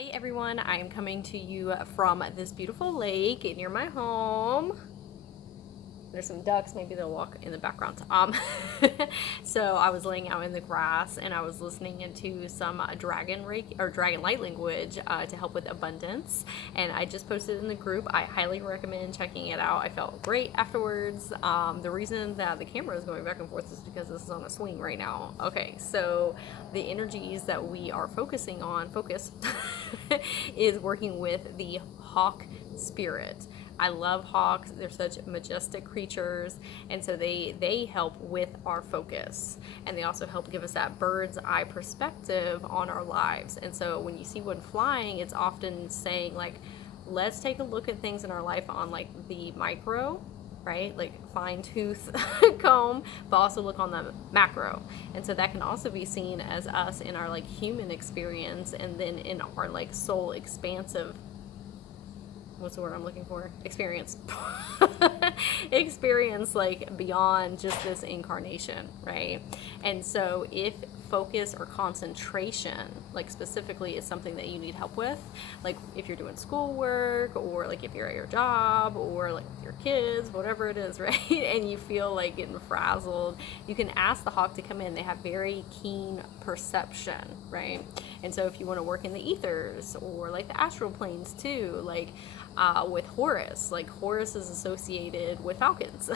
Hey everyone, I am coming to you from this beautiful lake near my home. There's some ducks, maybe they'll walk in the background. So I was laying out in the grass and I was listening into some dragon Reiki or dragon light language to help with abundance. And I just posted it in the group. I highly recommend checking it out. I felt great afterwards. The reason that the camera is going back and forth is because this is on a swing right now. Okay, so the energies that we are focus, is working with the hawk spirit. I love hawks. They're such majestic creatures, and so they help with our focus, and they also help give us that bird's eye perspective on our lives. And so when you see one flying, it's often saying like, let's take a look at things in our life on like the micro, right? Like fine tooth comb, but also look on the macro. And so that can also be seen as us in our like human experience, and then in our like soul expansive, what's the word I'm looking for? Experience. Experience like beyond just this incarnation, right? And so if focus or concentration, like specifically, is something that you need help with, like if you're doing schoolwork or like if you're at your job or like with your kids, whatever it is, right? And you feel like getting frazzled, you can ask the hawk to come in. They have very keen perception, right? And so if you want to work in the ethers or like the astral planes too, like with Horus. Like Horus is associated with falcons.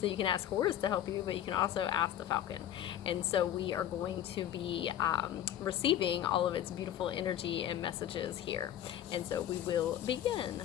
So you can ask Horus to help you, but you can also ask the falcon. And so we are going to be receiving all of its beautiful energy and messages here. And so we will begin.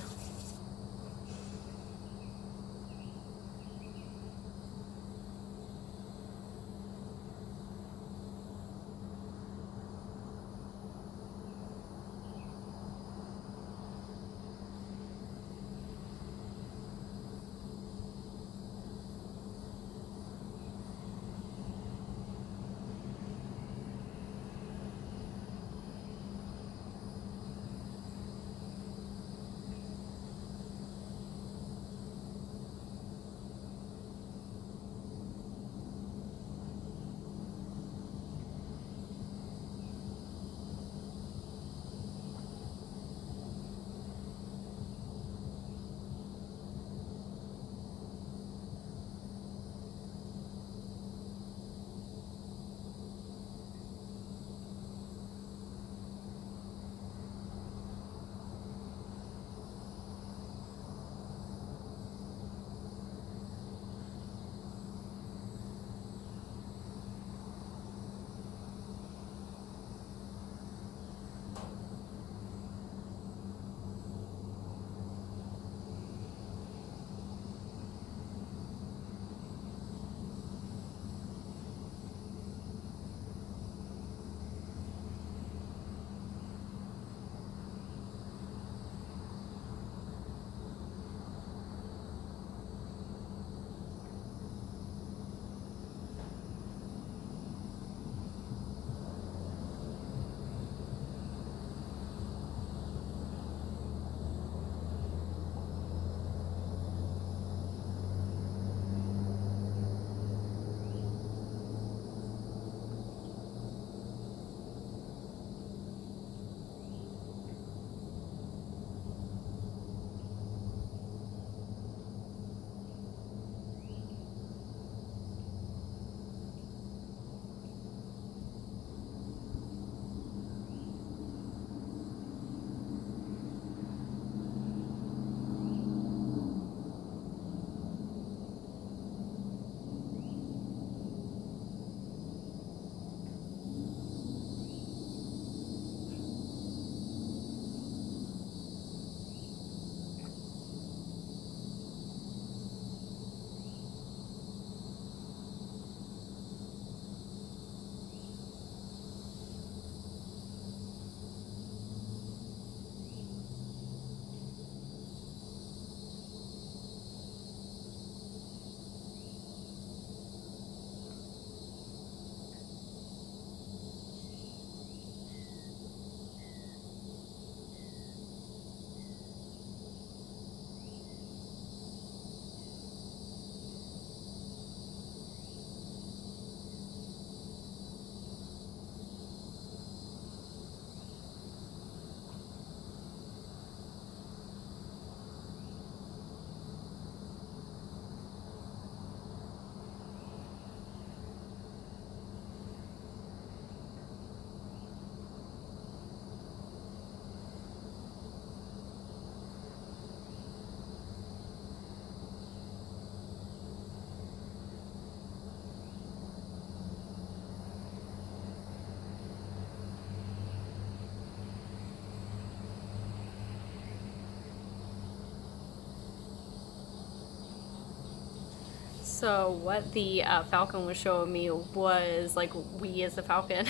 So what the falcon was showing me was like we as the falcon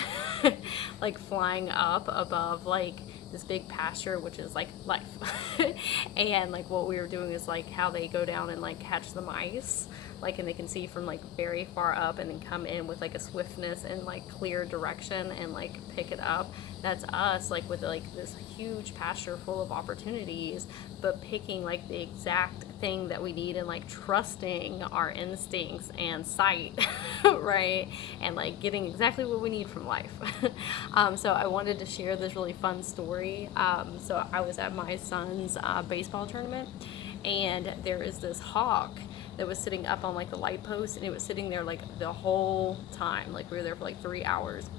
like flying up above like this big pasture, which is like life. And like what we were doing is like how they go down and like catch the mice, like, and they can see from like very far up and then come in with like a swiftness and like clear direction and like pick it up. That's us, like with like this huge pasture full of opportunities, but picking like the exact thing that we need and like trusting our instincts and sight, right? And like getting exactly what we need from life. So I wanted to share this really fun story. So I was at my son's baseball tournament, and there is this hawk that was sitting up on like the light post, and it was sitting there like the whole time. Like we were there for like 3 hours.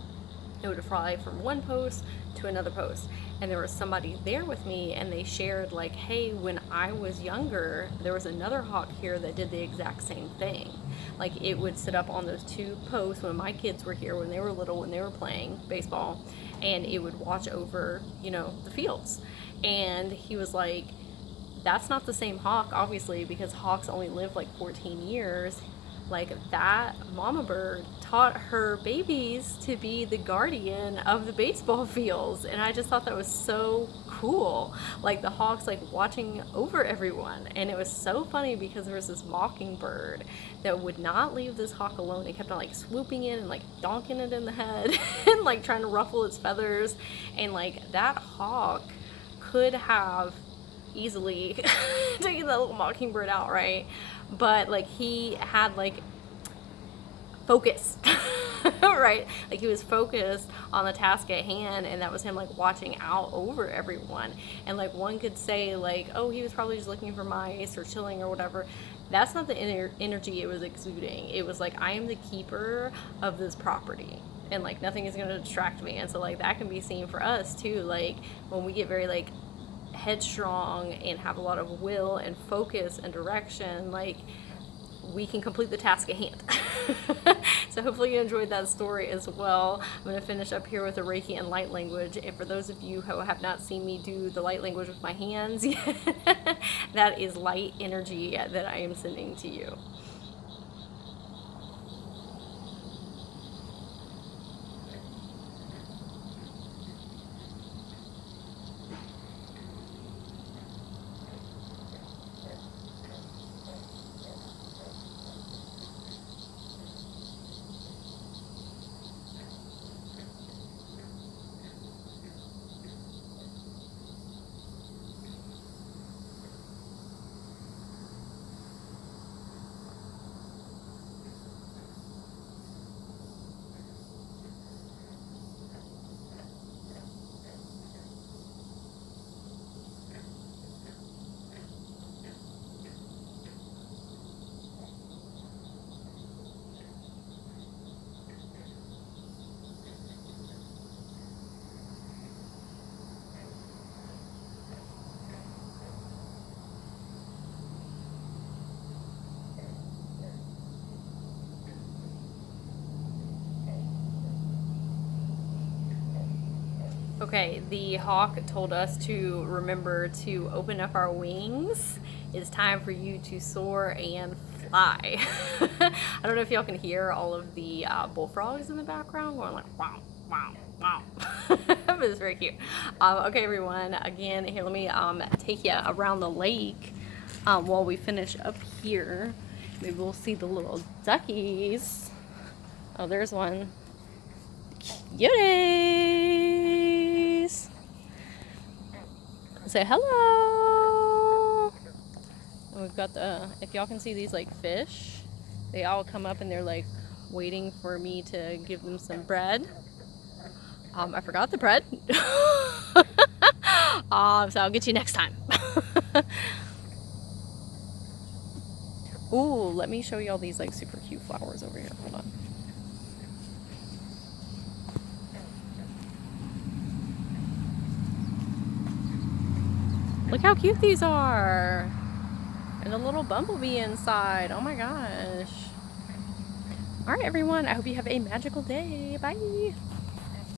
It would fly from one post to another post, and there was somebody there with me, and they shared like, hey, when I was younger there was another hawk here that did the exact same thing. Like it would sit up on those two posts when my kids were here, when they were little, when they were playing baseball, and it would watch over, you know, the fields. And he was like, that's not the same hawk, obviously, because hawks only live like 14 years. Like that mama bird taught her babies to be the guardian of the baseball fields. And I just thought that was so cool. Like the hawks like watching over everyone. And it was so funny because there was this mockingbird that would not leave this hawk alone. It kept on like swooping in and like donking it in the head and like trying to ruffle its feathers. And like that hawk could have easily taken that little mockingbird out, right? But like he had like focus, right? Like he was focused on the task at hand, and that was him like watching out over everyone. And like one could say like, oh, he was probably just looking for mice or chilling or whatever. That's not the energy it was exuding. It was like, I am the keeper of this property, and like nothing is going to distract me. And so like that can be seen for us too, like when we get very like headstrong and have a lot of will and focus and direction, like we can complete the task at hand. So hopefully you enjoyed that story as well. I'm going to finish up here with the Reiki and light language. And for those of you who have not seen me do the light language with my hands, that is light energy that I am sending to you. Okay, the hawk told us to remember to open up our wings. It's time for you to soar and fly. I don't know if y'all can hear all of the bullfrogs in the background going like wow, wow, wow. But it's very cute. Okay, everyone, again, here, let me take you around the lake while we finish up here. Maybe we'll see the little duckies. Oh, there's one. Cuties! Say hello! And we've got the, if y'all can see these like fish, they all come up and they're like waiting for me to give them some bread. I forgot the bread. So I'll get you next time. Ooh, let me show you all these like super cute flowers over here. Hold on. Look how cute these are. And a little bumblebee inside. Oh my gosh. All right, everyone. I hope you have a magical day. Bye.